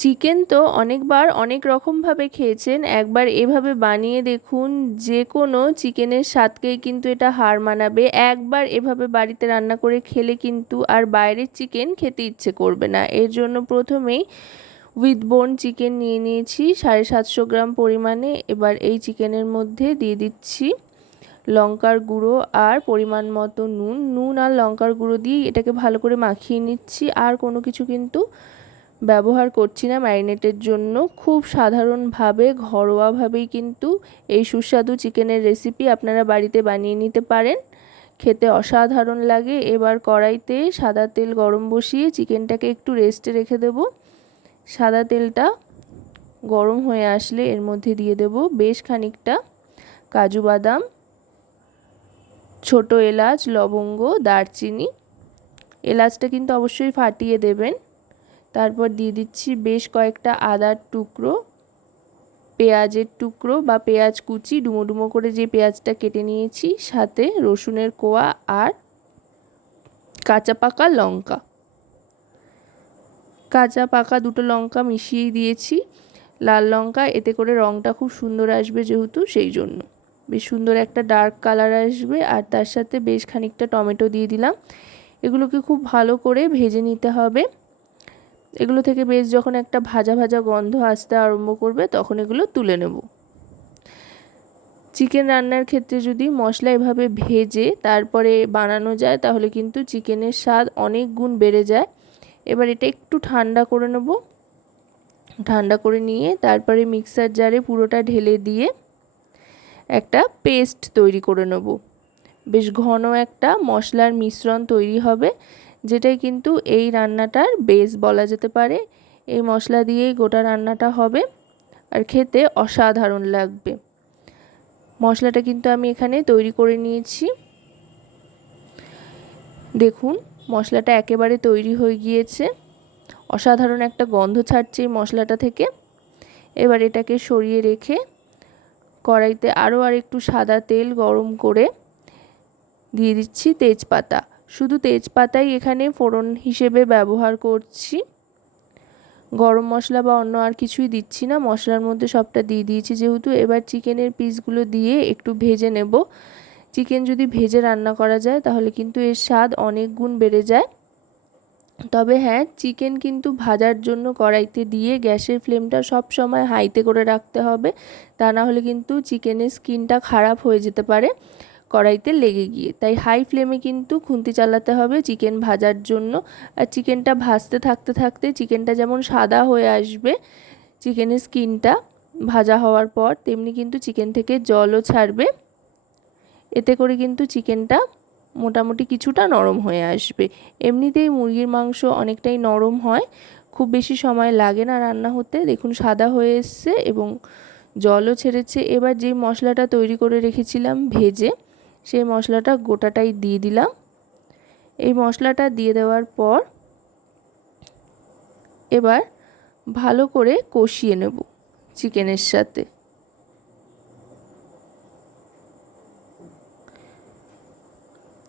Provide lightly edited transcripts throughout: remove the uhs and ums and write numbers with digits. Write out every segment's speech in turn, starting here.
Chicken তো অনেকবার অনেক রকমভাবে খেয়েছেন, একবার এভাবে বানিয়ে দেখুন। যে কোনো চিকেনের স্বাদকেই কিন্তু এটা হার মানাবে। একবার এভাবে বাড়িতে রান্না করে খেলে কিন্তু আর বাইরের চিকেন খেতে ইচ্ছে করবে না। এর জন্য প্রথমেই উইথ বোন চিকেন নিয়ে নিয়েছি 750 গ্রাম পরিমাণে। এবার এই চিকেনের মধ্যে দিয়ে দিচ্ছি লঙ্কার গুঁড়ো আর পরিমাণ মতো নুন। নুন আর লঙ্কার গুঁড়ো দিয়ে এটাকে ভালো করে মাখিয়ে নিচ্ছি। আর কোনো কিছু কিন্তু ব্যবহার করছি না ম্যারিনেটের জন্য। খুব সাধারণভাবে ঘরোয়াভাবেই কিন্তু এই সুস্বাদু চিকেনের রেসিপি আপনারা বাড়িতে বানিয়ে নিতে পারেন। খেতে অসাধারণ লাগে। এবার কড়াইতে সাদা তেল গরম বসিয়ে চিকেনটাকে একটু রেস্টে রেখে দেব। সাদা তেলটা গরম হয়ে আসলে এর মধ্যে দিয়ে দেব বেশ খানিকটা কাজু বাদাম, ছোট এলাচ, লবঙ্গ, দারচিনি। এলাচটা কিন্তু অবশ্যই ফাটিয়ে দেবেন। তারপর দিয়ে দিচ্ছি বেশ কয়েকটা আদার টুকরো, পেঁয়াজের টুকরো বা পেঁয়াজ কুচি, ডুমো ডুমো করে যে পেঁয়াজটা কেটে নিয়েছি, সাথে রসুনের কোয়া আর কাঁচা পাকা লঙ্কা। কাঁচা পাকা দুটো লঙ্কা মিশিয়ে দিয়েছি। লাল লঙ্কা, এতে করে রঙটা খুব সুন্দর আসবে, যেহেতু সেই জন্য বেশ সুন্দর একটা ডার্ক কালার আসবে। আর তার সাথে বেশ খানিকটা টমেটো দিয়ে দিলাম। এগুলোকে খুব ভালো করে ভেজে নিতে হবে। এগুলো থেকে বেশ যখন একটা ভাজা ভাজা গন্ধ আসতে আরম্ভ করবে তখন এগুলো তুলে নেব। চিকেন রান্নার ক্ষেত্রে যদি মশলা এভাবে ভেজে তারপরে বানানো যায় তাহলে কিন্তু চিকেনের স্বাদ অনেক গুণ বেড়ে যায়। এবার এটা একটু ঠান্ডা করে নেব। ঠান্ডা করে নিয়ে তারপরে মিক্সার জারে পুরোটা ঢেলে দিয়ে একটা পেস্ট তৈরি করে নেব। বেশ ঘন একটা মশলার মিশ্রণ তৈরি হবে, যেটাই কিন্তু এই রান্নাটার বেস বলা যেতে পারে। এই মশলা দিয়েই গোটা রান্নাটা হবে আর খেতে অসাধারণ লাগবে। মশলাটা কিন্তু আমি এখানে তৈরি করে নিয়েছি। দেখুন মশলাটা একেবারে তৈরি হয়ে গিয়েছে। অসাধারণ একটা গন্ধ ছাড়ছে এই মশলাটা থেকে। এবার এটাকে সরিয়ে রেখে কড়াইতে আরও একটু সাদা তেল গরম করে দিয়ে দিচ্ছি তেজপাতা। শুধু তেজপাতাই এখানে ফোড়ন হিসেবে ব্যবহার করছি, গরম মশলা বা অন্য আর কিছুই দিচ্ছি না। মশলার মধ্যে সবটা দিয়ে দিয়েছি যেহেতু। এবার চিকেনের পিসগুলো দিয়ে একটু ভেজে নেব। চিকেন যদি ভেজে রান্না করা যায় তাহলে কিন্তু এর স্বাদ অনেক গুণ বেড়ে যায়। তবে হ্যাঁ, চিকেন কিন্তু ভাজার জন্য কড়াইতে দিয়ে গ্যাসের ফ্লেমটা সব সময় হাইতে করে রাখতে হবে, তা না হলে কিন্তু চিকেনের স্কিনটা খারাপ হয়ে যেতে পারে কড়াইতে লেগে গিয়ে। তাই হাই ফ্লেমে কিন্তু খুন্তি চালাতে হবে চিকেন ভাজার জন্য। আর চিকেনটা ভাজতে থাকতে থাকতে চিকেনটা যেমন সাদা হয়ে আসবে চিকেনের স্কিনটা ভাজা হওয়ার পর, তেমনি কিন্তু চিকেন থেকে জলও ছাড়বে। এতে করে কিন্তু চিকেনটা মোটামুটি কিছুটা নরম হয়ে আসবে। এমনিতেই মুরগির মাংস অনেকটাই নরম হয়, খুব বেশি সময় লাগে না রান্না হতে। দেখুন সাদা হয়ে এসছে এবং জলও ছেড়েছে। এবার যেই মশলাটা তৈরি করে রেখেছিলাম ভেজে, সেই মশলাটা গোটাটাই দিয়ে দিলাম। এই মশলাটা দিয়ে দেওয়ার পর এবার ভালো করে কষিয়ে নেব চিকেনের সাথে।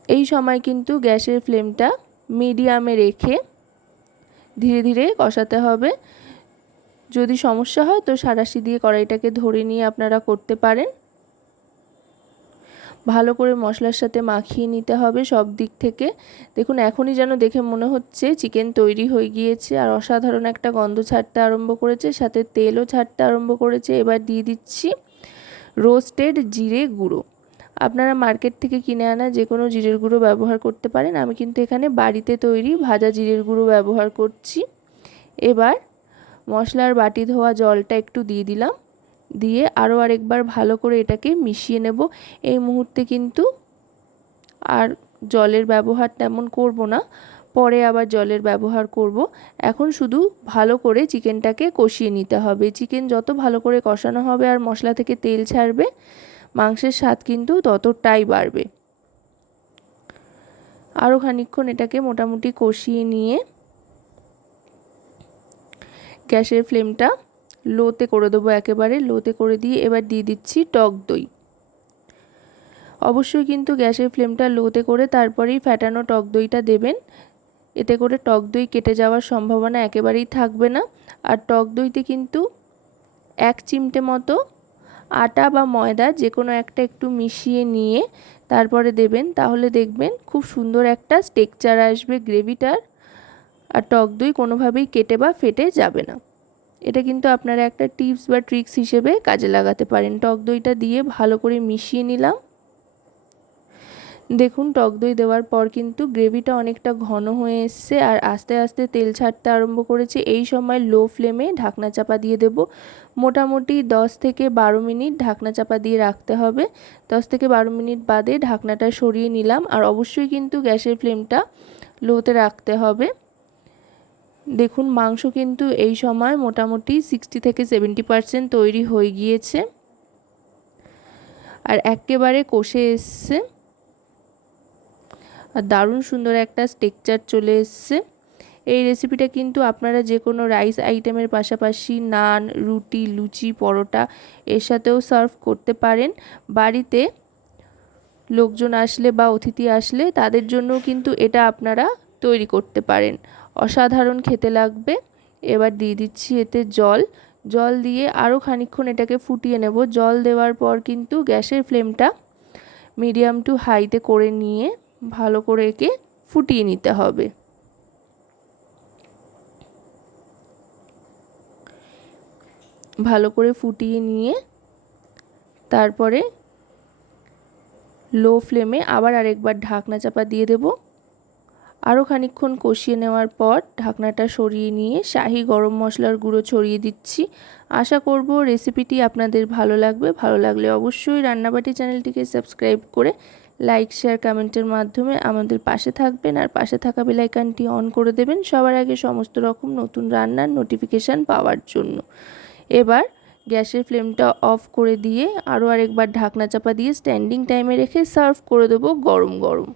এই সময় কিন্তু গ্যাসের ফ্লেমটা মিডিয়ামে রেখে ধীরে ধীরে কষাতে হবে। যদি সমস্যা হয় তো সাঁড়াশি দিয়ে কড়াইটাকে ধরে নিয়ে আপনারা করতে পারেন। ভালো করে মশলার সাথে মাখিয়ে নিতে হবে সব দিক থেকে। দেখুন এখনই যেন দেখে মনে হচ্ছে চিকেন তৈরি হয়ে গিয়েছে আর অসাধারণ একটা গন্ধ ছাড়তে আরম্ভ করেছে, সাথে তেলও ছাড়তে আরম্ভ করেছে। এবার দিয়ে দিচ্ছি রোস্টেড জিরে গুঁড়ো। আপনারা মার্কেট থেকে কিনে আনা যে কোনো জিরের গুঁড়ো ব্যবহার করতে পারেন। আমি কিন্তু এখানে বাড়িতে তৈরি ভাজা জিরের গুঁড়ো ব্যবহার করছি। এবার মশলার বাটি ধোয়া জলটা একটু দিয়ে দিলাম, দিয়ে আরও আরেকবার ভালো করে এটাকে মিশিয়ে নেব। এই মুহূর্তে কিন্তু আর জলের ব্যবহার তেমন করব না, পরে আবার জলের ব্যবহার করব। এখন শুধু ভালো করে চিকেনটাকে কষিয়ে নিতে হবে। চিকেন যত ভালো করে কষানো হবে আর মশলা থেকে তেল ছাড়বে, মাংসের স্বাদ কিন্তু ততটাই বাড়বে। আরও খানিকক্ষণ এটাকে মোটামুটি কষিয়ে নিয়ে গ্যাসের ফ্লেমটা লোতে করে দেবো, একেবারে লোতে করে দিয়ে এবার দিয়ে দিচ্ছি টক দই। অবশ্যই কিন্তু গ্যাসের ফ্লেমটা লোতে করে তারপরেই ফ্যাটানো টক দইটা দেবেন। এতে করে টক দই কেটে যাওয়ার সম্ভাবনা একেবারেই থাকবে না। আর টক দইতে কিন্তু 1 চিমটে মতো আটা বা ময়দা যে কোনো একটা একটু মিশিয়ে নিয়ে তারপরে দেবেন, তাহলে দেখবেন খুব সুন্দর একটা টেক্সচার আসবে গ্রেভিটার, আর টক দই কোনোভাবেই কেটে বা ফেটে যাবে না। এটা কিন্তু আপনারা একটা টিপস বা ট্রিক্স হিসেবে কাজে লাগাতে পারেন। টক দইটা দিয়ে ভালো করে মিশিয়ে নিলাম। দেখুন টক দই দেওয়ার পর কিন্তু গ্রেভিটা অনেকটা ঘন হয়ে এসছে আর আস্তে আস্তে তেল ছাড়তে আরম্ভ করেছে। এই সময় লো ফ্লেমে ঢাকনা চাপা দিয়ে দেব। মোটামুটি 10 থেকে 12 মিনিট ঢাকনা চাপা দিয়ে রাখতে হবে। 10 থেকে 12 মিনিট বাদে ঢাকনাটা সরিয়ে নিলাম, আর অবশ্যই কিন্তু গ্যাসের ফ্লেমটা লোতে রাখতে হবে। দেখুন মাংস কিন্তু এই সময় মোটামুটি 60 থেকে 70% তৈরি হয়ে গিয়েছে আর একেবারে কষে এসছে আর দারুণ সুন্দর একটা টেক্সচার চলে এসছে। এই রেসিপিটা কিন্তু আপনারা যে কোনো রাইস আইটেমের পাশাপাশি নান, রুটি, লুচি, পরোটা এর সাথেও সার্ভ করতে পারেন। বাড়িতে লোকজন আসলে বা অতিথি আসলে তাদের জন্য কিন্তু এটা আপনারা তৈরি করতে পারেন। অসাধারণ খেতে লাগবে। এবার দিয়ে দিচ্ছি এতে জল দিয়ে আরও খানিকক্ষণ এটাকে ফুটিয়ে নেব। জল দেওয়ার পর কিন্তু গ্যাসের ফ্লেমটা মিডিয়াম টু হাইতে করে নিয়ে ভালো করে একে ফুটিয়ে নিতে হবে। ভালো করে ফুটিয়ে নিয়ে তারপরে লো ফ্লেমে আবার আরেকবার ঢাকনা চাপা দিয়ে দেব। আরও খানিকক্ষণ কষিয়ে নেওয়ার পর ঢাকনাটা সরিয়ে নিয়ে শাহি গরম মশলার গুঁড়ো ছড়িয়ে দিচ্ছি। আশা করব রেসিপিটি আপনাদের ভালো লাগবে। ভালো লাগলে অবশ্যই রান্নাবাটি চ্যানেলটিকে সাবস্ক্রাইব করে লাইক, শেয়ার, কমেন্টের মাধ্যমে আমাদের পাশে থাকবেন আর পাশে থাকা বেল আইকনটি অন করে দেবেন সবার আগে সমস্ত রকম নতুন রান্নার নোটিফিকেশান পাওয়ার জন্য। এবার গ্যাসের ফ্লেমটা অফ করে দিয়ে আরও আরেকবার ঢাকনা চাপা দিয়ে স্ট্যান্ডিং টাইমে রেখে সার্ভ করে দেবো গরম গরম।